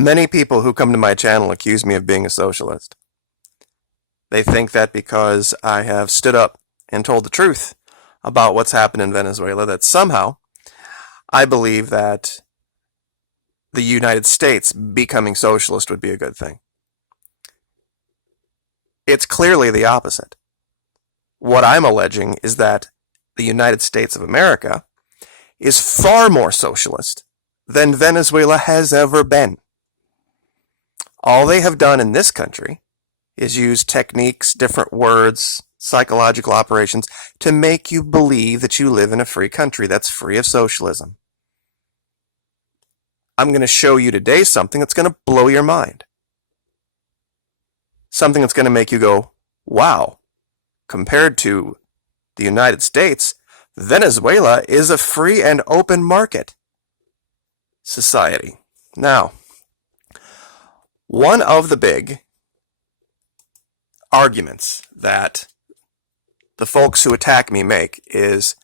Many people who come to my channel accuse me of being a socialist. They think that because I have stood up and told the truth about what's happened in Venezuela, that somehow I believe that the United States becoming socialist would be a good thing. It's clearly the opposite. What I'm alleging is that the United States of America is far more socialist than Venezuela has ever been. All they have done in this country is use techniques, different words, psychological operations to make you believe that you live in a free country that's free of socialism. I'm going to show you today something that's going to blow your mind. Something that's going to make you go, wow, compared to the United States, Venezuela is a free and open market society. Now, one of the big arguments that the folks who attack me make is,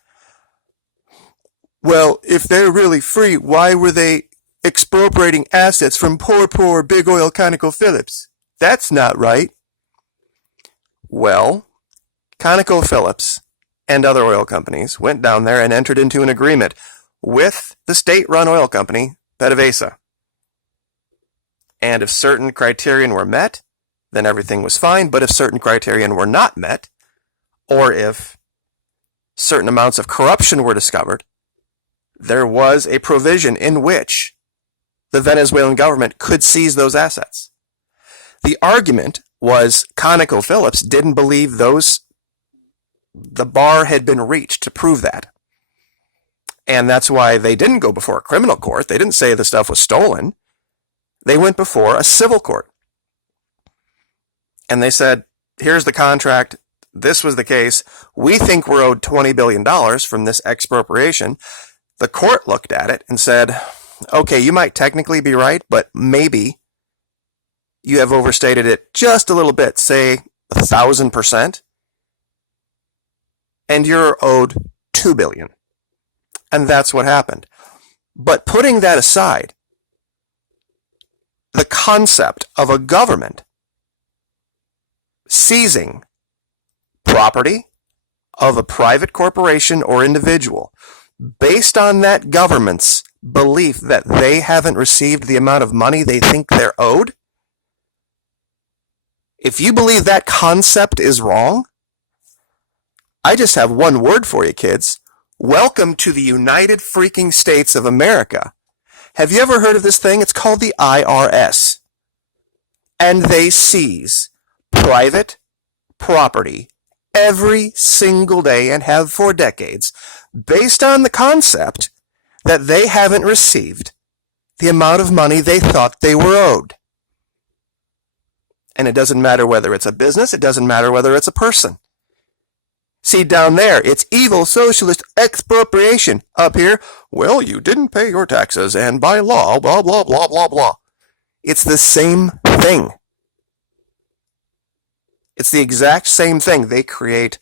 well, if they're really free, why were they expropriating assets from poor big oil ConocoPhillips? That's not right. Well, ConocoPhillips and other oil companies went down there and entered into an agreement with the state-run oil company, PDVSA. And if certain criterion were met, then everything was fine. But if certain criterion were not met, or if certain amounts of corruption were discovered, there was a provision in which the Venezuelan government could seize those assets. The argument was ConocoPhillips didn't believe the bar had been reached to prove that. And that's why they didn't go before a criminal court. They didn't say the stuff was stolen. They went before a civil court. And they said, here's the contract. This was the case. We think we're owed $20 billion from this expropriation. The court looked at it and said, okay, you might technically be right, but maybe you have overstated it just a little bit, say 1,000%, and you're owed $2 billion. And that's what happened. But putting that aside, the concept of a government seizing property of a private corporation or individual based on that government's belief that they haven't received the amount of money they think they're owed, if you believe that concept is wrong, I just have one word for you, kids. Welcome to the United freaking States of America. Have you ever heard of this thing? It's called the IRS. And they seize private property every single day and have for decades based on the concept that they haven't received the amount of money they thought they were owed. And it doesn't matter whether it's a business, it doesn't matter whether it's a person. See, down there, it's evil socialist expropriation. Up here, well, you didn't pay your taxes, and by law, blah, blah, blah, blah, blah. It's the same thing. It's the exact same thing. They create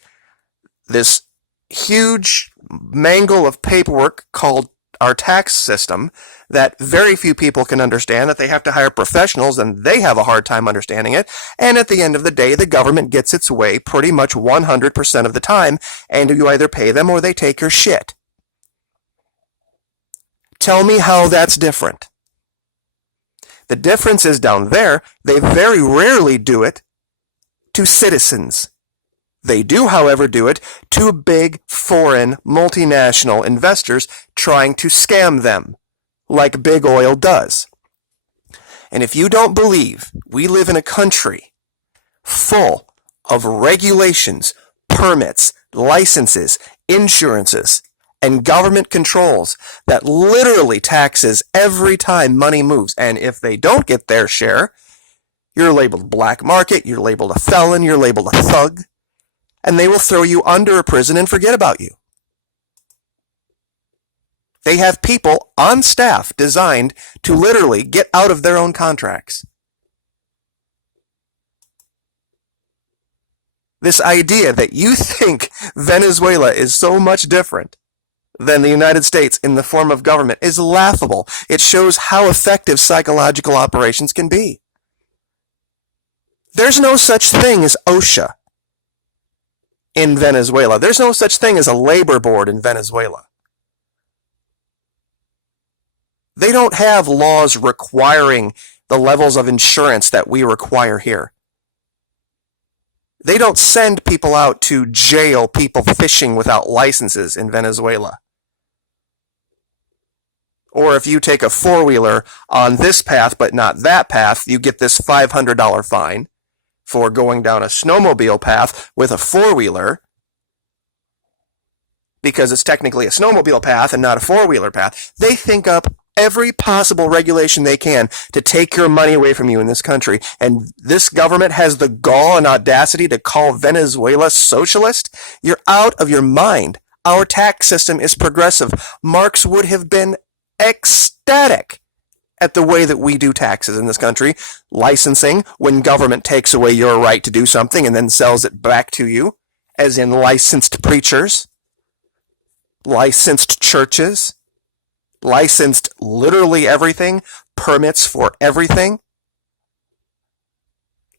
this huge mangle of paperwork called our tax system that very few people can understand, that they have to hire professionals and they have a hard time understanding it. And at the end of the day, the government gets its way pretty much 100% of the time, and you either pay them or they take your shit. Tell me how that's different. The difference is down there, they very rarely do it to citizens. They do, however, do it to big foreign multinational investors trying to scam them, like big oil does. And if you don't believe we live in a country full of regulations, permits, licenses, insurances, and government controls that literally taxes every time money moves, and if they don't get their share, you're labeled black market, you're labeled a felon, you're labeled a thug, and they will throw you under a prison and forget about you. They have people on staff designed to literally get out of their own contracts. This idea that you think Venezuela is so much different than the United States in the form of government is laughable. It shows how effective psychological operations can be. There's no such thing as OSHA in Venezuela. There's no such thing as a labor board in Venezuela. They don't have laws requiring the levels of insurance that we require here. They don't send people out to jail people fishing without licenses in Venezuela. Or if you take a four-wheeler on this path but not that path, you get this $500 fine for going down a snowmobile path with a four-wheeler, because it's technically a snowmobile path and not a four-wheeler path. They think up every possible regulation they can to take your money away from you in this country. And this government has the gall and audacity to call Venezuela socialist? You're out of your mind. Our tax system is progressive. Marx would have been ecstatic at the way that we do taxes in this country. Licensing, when government takes away your right to do something and then sells it back to you, as in licensed preachers, licensed churches, licensed literally everything, permits for everything.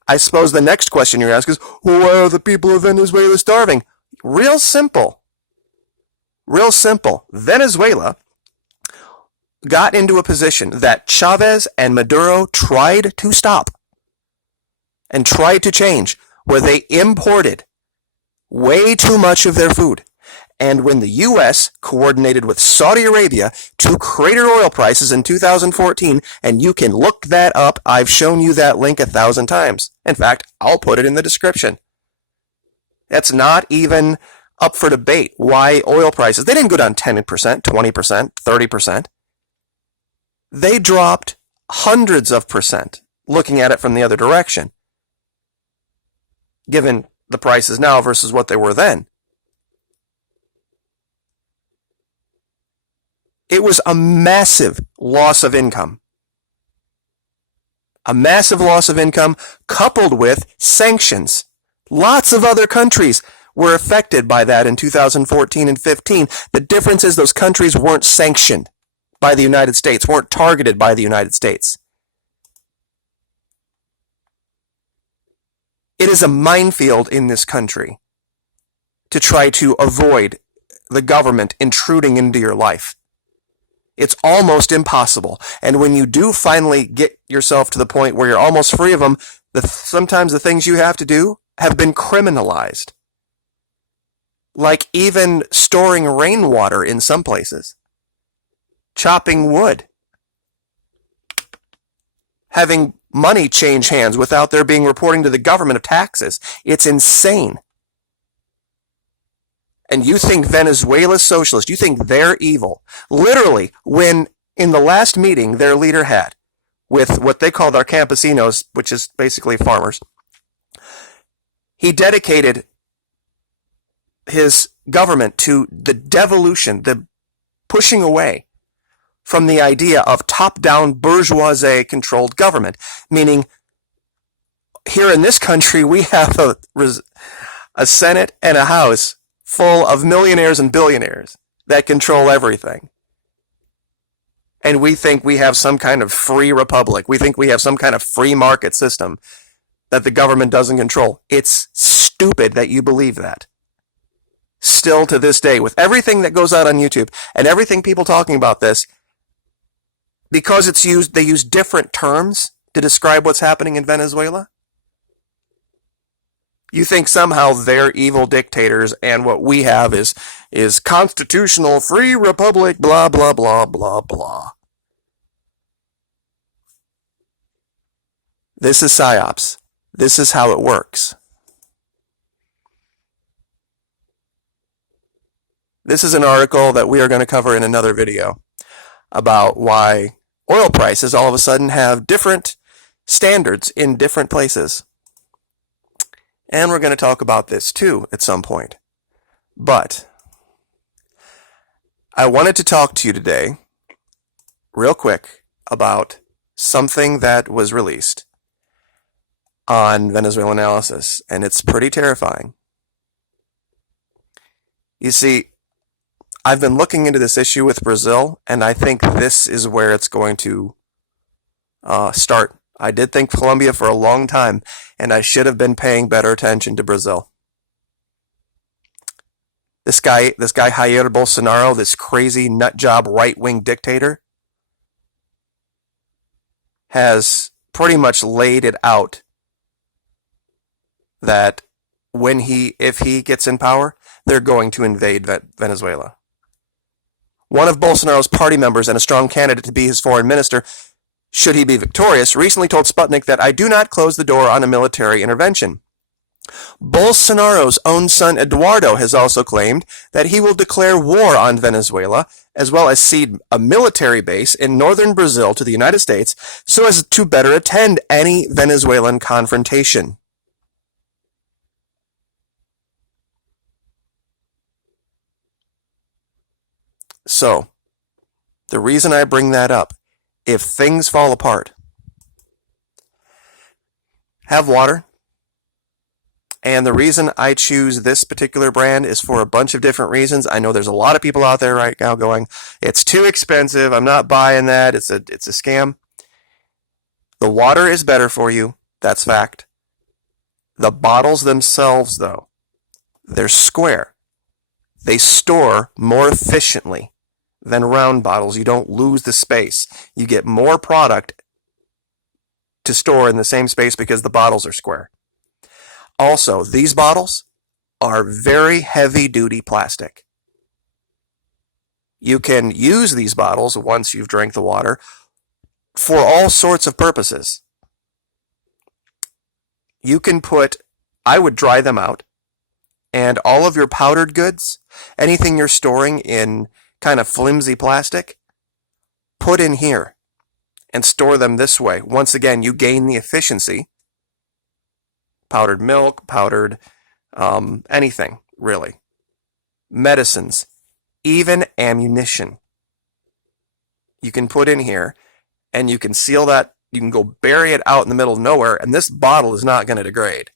I suppose the next question you ask is, well, why are the people of Venezuela starving? Real simple. Real simple. Venezuela got into a position that Chavez and Maduro tried to stop and tried to change, where they imported way too much of their food. And when the U.S. coordinated with Saudi Arabia to crater oil prices in 2014, and you can look that up, I've shown you that link 1,000 times. In fact, I'll put it in the description. That's not even up for debate. Why oil prices? They didn't go down 10%, 20%, 30%. They dropped hundreds of percent, looking at it from the other direction, given the prices now versus what they were then. It was a massive loss of income. A massive loss of income coupled with sanctions. Lots of other countries were affected by that in 2014 and 15. The difference is those countries weren't sanctioned by the United States, weren't targeted by the United States. It is a minefield in this country to try to avoid the government intruding into your life. It's almost impossible. And when you do finally get yourself to the point where you're almost free of them, sometimes the things you have to do have been criminalized. Like even storing rainwater in some places. Chopping wood. Having money change hands without there being reporting to the government of taxes. It's insane. And you think Venezuela's socialist, you think they're evil. Literally, when in the last meeting their leader had with what they called our campesinos, which is basically farmers, he dedicated his government to the devolution, the pushing away from the idea of top-down bourgeoisie-controlled government, meaning here in this country we have a Senate and a House full of millionaires and billionaires that control everything. And we think we have some kind of free republic. We think we have some kind of free market system that the government doesn't control. It's stupid that you believe that. Still to this day, with everything that goes out on YouTube and everything people talking about this, because it's used, they use different terms to describe what's happening in Venezuela. You think somehow they're evil dictators and what we have is constitutional free republic, blah, blah, blah, blah, blah. This is PSYOPs. This is how it works. This is an article that we are going to cover in another video about why oil prices all of a sudden have different standards in different places. And we're going to talk about this too at some point. But I wanted to talk to you today, real quick, about something that was released on Venezuela Analysis, and it's pretty terrifying. You see, I've been looking into this issue with Brazil, and I think this is where it's going to start. I did think Colombia for a long time, and I should have been paying better attention to Brazil. This guy Jair Bolsonaro, this crazy nutjob right-wing dictator, has pretty much laid it out that if he gets in power, they're going to invade Venezuela. One of Bolsonaro's party members and a strong candidate to be his foreign minister, should he be victorious, recently told Sputnik that I do not close the door on a military intervention. Bolsonaro's own son Eduardo has also claimed that he will declare war on Venezuela, as well as cede a military base in northern Brazil to the United States so as to better attend any Venezuelan confrontation. So, the reason I bring that up, if things fall apart, have water. And the reason I choose this particular brand is for a bunch of different reasons. I know there's a lot of people out there right now going, it's too expensive, I'm not buying that, it's a scam. The water is better for you, that's fact. The bottles themselves, though, they're square. They store more efficiently than round bottles. You don't lose the space. You get more product to store in the same space because the bottles are square. Also, these bottles are very heavy-duty plastic. You can use these bottles once you've drank the water for all sorts of purposes. You can I would dry them out, and all of your powdered goods, anything you're storing in kind of flimsy plastic, put in here and store them this way. Once again, you gain the efficiency. Powdered milk, powdered anything, really. Medicines, even ammunition. You can put in here, and you can seal that. You can go bury it out in the middle of nowhere, and this bottle is not going to degrade.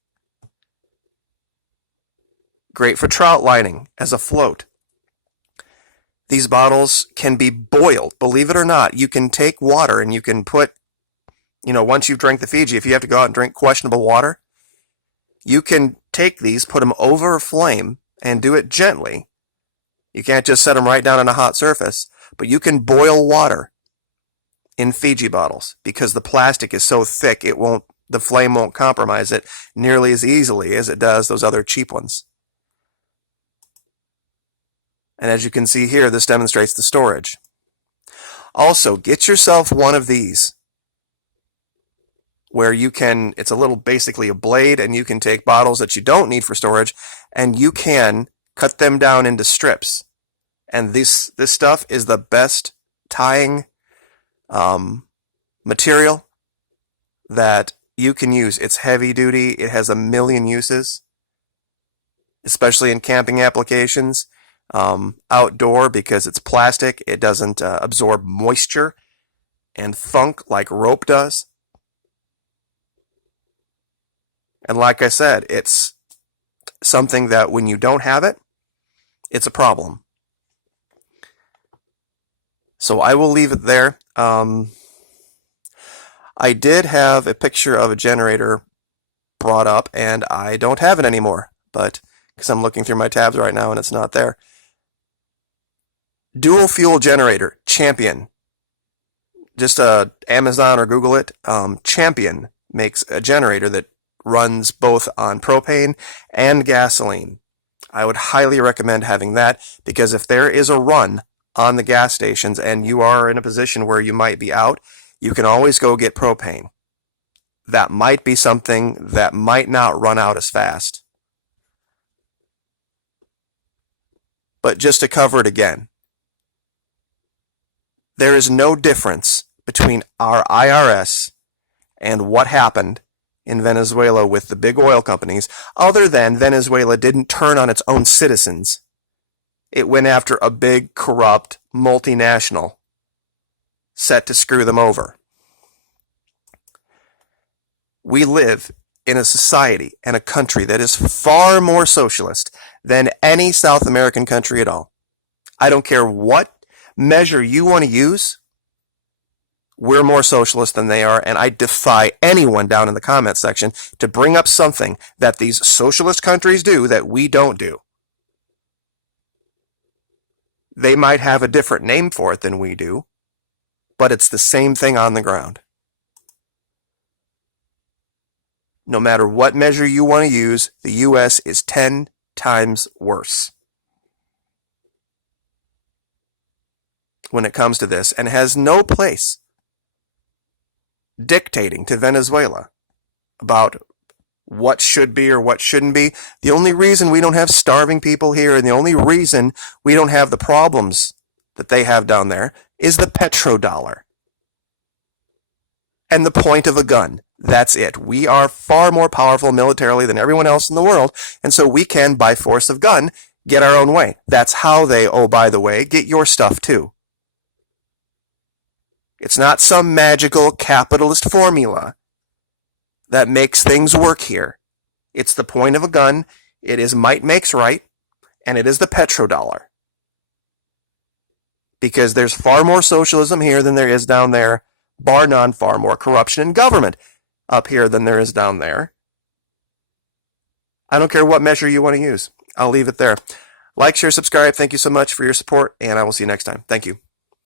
Great for trout lining as a float. These bottles can be boiled. Believe it or not, you can take water and you can put, once you've drank the Fiji, if you have to go out and drink questionable water, you can take these, put them over a flame, and do it gently. You can't just set them right down on a hot surface, but you can boil water in Fiji bottles because the plastic is so thick the flame won't compromise it nearly as easily as it does those other cheap ones. And as you can see here, this demonstrates the storage. Also, get yourself one of these where it's basically a blade, and you can take bottles that you don't need for storage, and you can cut them down into strips. And this stuff is the best tying material that you can use. It's heavy duty. It has a million uses, especially in camping applications. Outdoor, because it's plastic, it doesn't absorb moisture and funk like rope does. And like I said, it's something that when you don't have it, it's a problem. So I will leave it there. I did have a picture of a generator brought up, and I don't have it anymore, but because I'm looking through my tabs right now and it's not there. Dual fuel generator, Champion. Just Amazon or Google it. Champion makes a generator that runs both on propane and gasoline. I would highly recommend having that, because if there is a run on the gas stations and you are in a position where you might be out, you can always go get propane. That might be something that might not run out as fast. But just to cover it again, there is no difference between our IRS and what happened in Venezuela with the big oil companies, other than Venezuela didn't turn on its own citizens. It went after a big, corrupt multinational set to screw them over. We live in a society and a country that is far more socialist than any South American country at all. I don't care what measure you want to use. We're more socialist than they are, and I defy anyone down in the comments section to bring up something that these socialist countries do that we don't do. They might have a different name for it than we do, but it's the same thing on the ground. No matter what measure you want to use, the U.S. is 10 times worse when it comes to this, and has no place dictating to Venezuela about what should be or what shouldn't be. The only reason we don't have starving people here, and the only reason we don't have the problems that they have down there, is the petrodollar and the point of a gun. That's it. We are far more powerful militarily than everyone else in the world, and so we can, by force of gun, get our own way. That's how they, oh, by the way, get your stuff too. It's not some magical capitalist formula that makes things work here. It's the point of a gun, it is might makes right, and it is the petrodollar. Because there's far more socialism here than there is down there, bar none, far more corruption in government up here than there is down there. I don't care what measure you want to use. I'll leave it there. Like, share, subscribe. Thank you so much for your support, and I will see you next time. Thank you.